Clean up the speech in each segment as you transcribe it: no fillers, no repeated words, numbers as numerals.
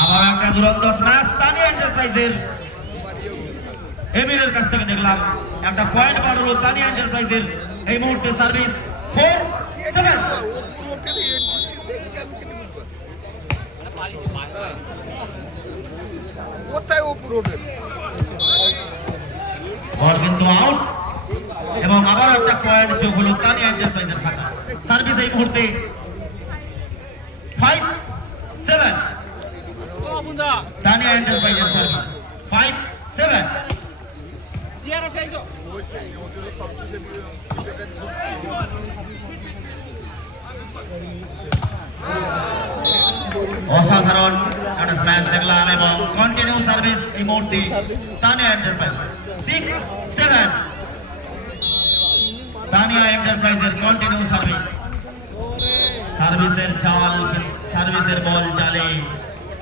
আবার একটা দুরন্ত স্ম্যাশ তানিয়া এন্টারপ্রাইজের এমিরের কাছ থেকে দেখলাম একটা পয়েন্ট বার হলো তানিয়া এন্টারপ্রাইজের এই মুহূর্তে সার্ভিস 4-7 কোথায় ও পুরোটা বল কিন্তু আউট এবং আবার একটা পয়েন্ট যোগ হলো তানিয়া এন্টারপ্রাইজের খাতা সার্ভিস এই মুহূর্তে 5-7 তানিয়া এন্টারপ্রাইজের সার্ভিস 5-7 অসাধারণ একটা স্ম্যাচ দেখলাম এবং কন্টিনিউ সার্ভিস এই মুহূর্তে তানিয়া এন্টারপ্রাইজ 6-7 তানিয়া এন্টারপ্রাইজের কন্টিনিউ সার্ভিস সার্ভিসের চাল সার্ভিসের বল চালে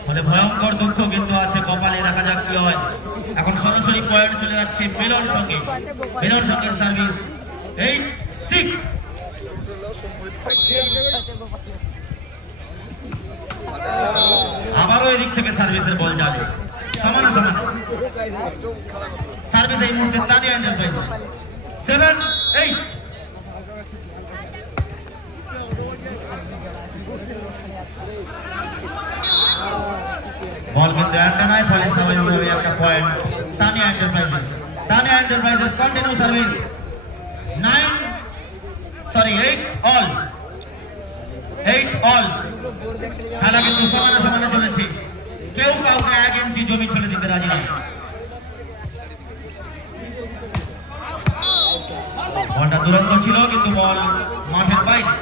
মানে ভয়ঙ্কর দুঃখ কিন্তু আছে কপালে দেখা যাক কি হয় এখন সরাসরি পয়েন্ট চলে যাচ্ছে মিলন সঙ্গে সার্ভিস 8-6 আবারও এদিক থেকে সার্ভিসের বল যাবে সমান সার্ভিস এই মুহূর্তে তানিয়া এন্টারপ্রাইজ 7-8 বল কিন্তু একটা নাই ফলে স্বাভাবিকভাবে একটা পয়েন্ট তানিয়া এন্টারপ্রাইজের কন্টিনিউ সার্ভিস 8 all খেলা কিন্তু সমানে চলেছে কেউ কাউকে 1 ইঞ্চি জমি ছেড়ে দিতে রাজি নেই বলটা দুরন্ত ছিল কিন্তু বল মাঠের বাইরে